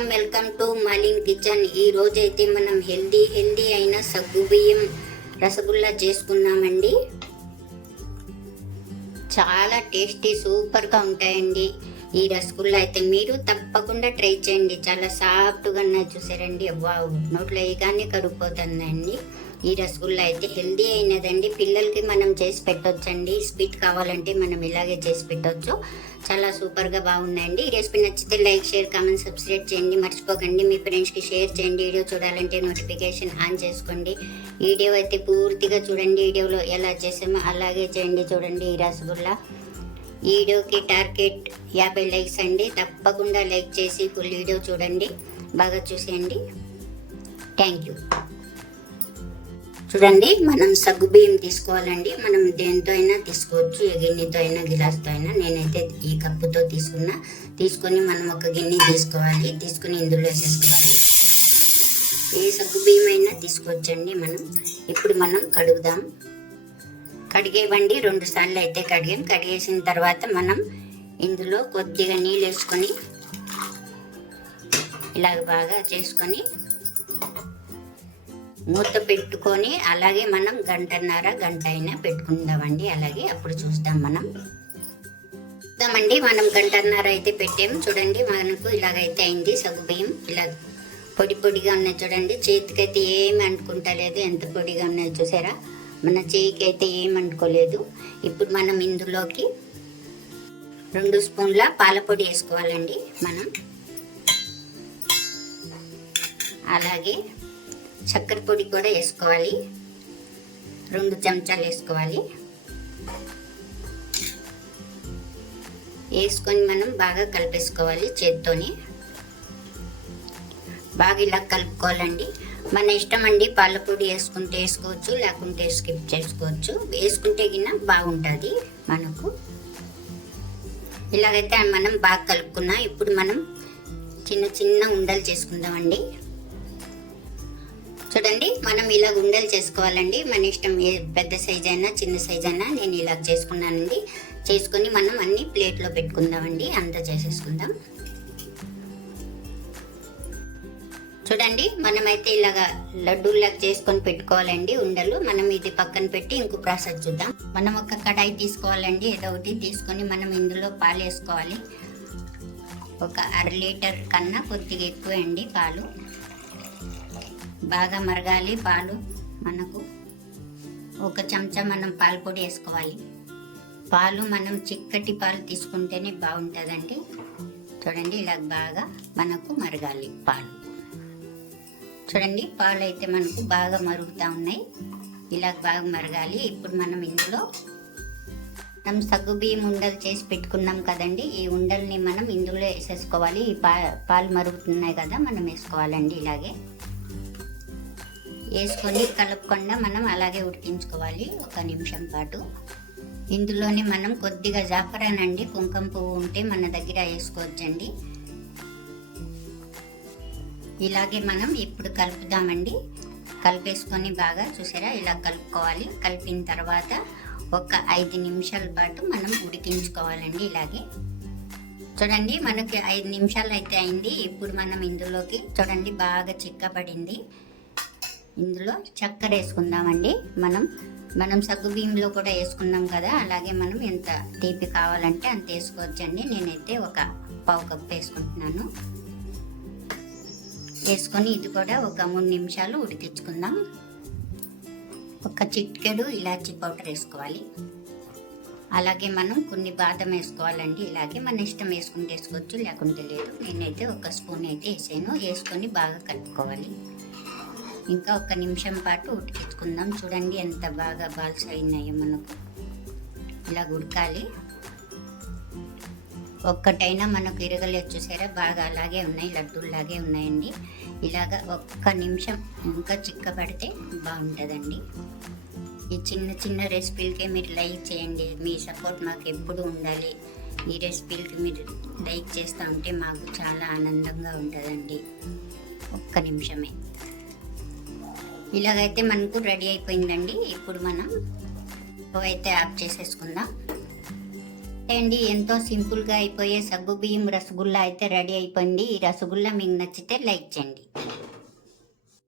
నమస్కారం. Welcome to Malin kitchen. ఈ రోజు అయితే మనం హెల్దీ హెల్దీ అయిన సగ్గు బియ్యం రసగుల్లా చేసుకున్నామండి. చాలా టేస్టీ సూపర్గా ఉంటాయండి ఈ రసగుల్లా. అయితే మీరు తప్పకుండా ట్రై చేయండి. చాలా సాఫ్ట్గా ఉన్నాయి. చూసారండి. వావ్ నోట్లో వేయగానే కరిగిపోతుందండి. ఈ రసగుల్లా అయితే హెల్దీ అయినదండి. పిల్లలకి మనం చేసి పెట్టొచ్చండి. స్వీట్ కావాలంటే మనం ఇలాగే చేసి పెట్టొచ్చు. చాలా సూపర్గా బాగున్నాయండి. ఈ రెసిపీ నచ్చితే లైక్ షేర్ కామెంట్ సబ్స్క్రైబ్ చేయండి. మర్చిపోకండి. మీ ఫ్రెండ్స్కి షేర్ చేయండి. వీడియో చూడాలంటే నోటిఫికేషన్ ఆన్ చేసుకోండి. వీడియో అయితే పూర్తిగా చూడండి. వీడియోలో ఎలా చేసామో అలాగే చేయండి. చూడండి ఈ రసగుల్లా. ఈ వీడియోకి టార్గెట్ యాభై లైక్స్ అండి. తప్పకుండా లైక్ చేసి ఫుల్ వీడియో చూడండి. బాగా చూసేయండి. Thank you. చూడండి మనం సగ్గు బియ్యం తీసుకోవాలండి. మనం దేనితో అయినా తీసుకోవచ్చు ఏ గిన్నెతో అయినా గిలాస్తో అయినా. నేనైతే ఈ కప్పుతో తీసుకున్నా. తీసుకొని మనం ఒక గిన్నె తీసుకోవాలి. తీసుకుని ఇందులో వేసేసుకోవాలి ఏ సగ్గు బియ్యం అయినా తీసుకోవచ్చండి మనం. ఇప్పుడు మనం కడుగుదాం. కడిగేవండి రెండు సార్లు అయితే కడిగాం. కడిగేసిన తర్వాత మనం ఇందులో కొద్దిగా నీళ్ళు వేసుకొని ఇలాగ బాగా చేసుకొని మూత పెట్టుకొని అలాగే మనం గంటన్నర గంట అయినా పెట్టుకుందామండి. అలాగే అప్పుడు చూస్తాం మనం. చూద్దామండి మనం గంటన్నర అయితే పెట్టాము. చూడండి మనకు ఇలాగైతే అయింది సగ్గు బియ్యం. ఇలా పొడి పొడిగా ఉన్నాయి చూడండి. చేతికైతే ఏమి అంటుకుంటలేదు. ఎంత పొడిగా ఉన్నాయో చూసారా? మన చేయికి అయితే ఏం అంటుకోలేదు. ఇప్పుడు మనం ఇందులోకి రెండు స్పూన్ల పాలపొడి వేసుకోవాలండి మనం. అలాగే చక్కెర పొడి కూడా వేసుకోవాలి. రెండు చెంచాలు వేసుకోవాలి. వేసుకొని మనం బాగా కలిపేసుకోవాలి చేత్తోని. బాగా ఇలా కలుపుకోవాలండి. మన ఇష్టం అండి పాలపొడి వేసుకుంటే వేసుకోవచ్చు లేకుంటే స్కిప్ చేసుకోవచ్చు. వేసుకుంటే గిన్నె బాగుంటుంది మనకు. ఇలాగైతే మనం బాగా కలుపుకున్నాం. ఇప్పుడు మనం చిన్న చిన్న ఉండలు చేసుకుందామండి. చూడండి మనం ఇలా ఉండలు చేసుకోవాలండి. మన ఇష్టం ఏ పెద్ద సైజ్ అయినా చిన్న సైజ్ అయినా నేను ఇలా చేసుకున్నానండి. చేసుకొని మనం అన్ని ప్లేట్లో పెట్టుకుందామండి. అంతా చేసేసుకుందాం. చూడండి మనమైతే ఇలాగా లడ్డూలాగా చేసుకొని పెట్టుకోవాలండి ఉండలు. మనం ఇది పక్కన పెట్టి ఇంకో ప్రాసెస్ చూద్దాం. మనం ఒక కడాయి తీసుకోవాలండి ఏదో ఒకటి తీసుకొని మనం ఇందులో పాలు వేసుకోవాలి ఒక అర లీటర్ కన్నా కొద్దిగా ఎక్కువ అండి పాలు. బాగా మరగాలి పాలు మనకు ఒక చెంచా మనం పాల పొడి వేసుకోవాలి. పాలు మనం చిక్కటి పాలు తీసుకుంటేనే బాగుంటుందండి. చూడండి ఇలా బాగా మనకు మరగాలి పాలు. చూడండి పాలు అయితే మనకు బాగా మరుగుతూ ఉన్నాయి. ఇలా బాగా మరగాలి. ఇప్పుడు మనం ఇందులో మనం సగ్గు బియ్యం ఉండలు చేసి పెట్టుకున్నాం కదండి. ఈ ఉండల్ని మనం ఇందులో వేసేసుకోవాలి. ఈ పా పాలు మరుగుతున్నాయి కదా మనం వేసుకోవాలండి ఇలాగే. వేసుకొని కలుపుకుండా మనం అలాగే ఉడికించుకోవాలి ఒక నిమిషం పాటు. ఇందులోనే మనం కొద్దిగా జాఫరాన్ అండి కుంకుమ పువ్వు ఉంటే మన దగ్గర వేసుకోవచ్చండి. ఇలాగే మనం ఇప్పుడు కలుపుదామండి. కలిపేసుకొని బాగా చూసారా? ఇలా కలుపుకోవాలి. కలిపిన తర్వాత ఒక ఐదు నిమిషాల పాటు మనం ఉడికించుకోవాలండి ఇలాగే. చూడండి మనకి ఐదు నిమిషాలు అయితే అయింది. ఇప్పుడు మనం ఇందులోకి చూడండి బాగా చిక్కబడింది. ఇందులో చక్కెర వేసుకుందామండి. మనం మనం సగ్గు బియ్యంలో కూడా వేసుకున్నాం కదా అలాగే మనం ఎంత తీపి కావాలంటే అంత వేసుకోవచ్చండి. నేనైతే ఒక పావు కప్పు వేసుకుంటున్నాను. వేసుకొని ఇది కూడా ఒక మూడు నిమిషాలు ఉడికించుకుందాం. ఒక చిట్కెడు ఇలాచీ పౌడర్ వేసుకోవాలి. అలాగే మనం కొన్ని బాదం వేసుకోవాలండి. ఇలాగే మన ఇష్టం వేసుకుంటే వేసుకోవచ్చు లేకుంటే లేదు. నేనైతే ఒక స్పూన్ అయితే వేసాను. వేసుకొని బాగా కలుపుకోవాలి. ఇంకా ఒక నిమిషం పాటు ఉడికించుకుందాం. చూడండి ఎంత బాగా బాల్స్ అయినాయో మనకు. ఇలా ఉడకాలి. ఒక్కటైనా మనకు ఇరగలేదు చూసారా బాగా అలాగే ఉన్నాయి లడ్డూలాగే ఉన్నాయండి. ఇలాగ ఒక్క నిమిషం ఇంకా చిక్కబడితే బాగుంటుందండి. ఈ చిన్న చిన్న రెసిపీలకే మీరు లైక్ చేయండి. మీ సపోర్ట్ మాకు ఎప్పుడు ఉండాలి. ఈ రెసిపీలకి మీరు లైక్ చేస్తూ ఉంటే మాకు చాలా ఆనందంగా ఉంటుందండి. ఒక్క నిమిషమే. ఇలాగైతే మనకు రెడీ అయిపోయిందండి. ఇప్పుడు మనం స్టవ్ అయితే ఆఫ్ చేసేసుకుందాం. అండి ఎంతో సింపుల్గా అయిపోయే సగ్గు బియ్యం రసగుల్లా అయితే రెడీ అయిపోయింది. ఈ రసగుల్లా మీకు నచ్చితే లైక్ చేయండి.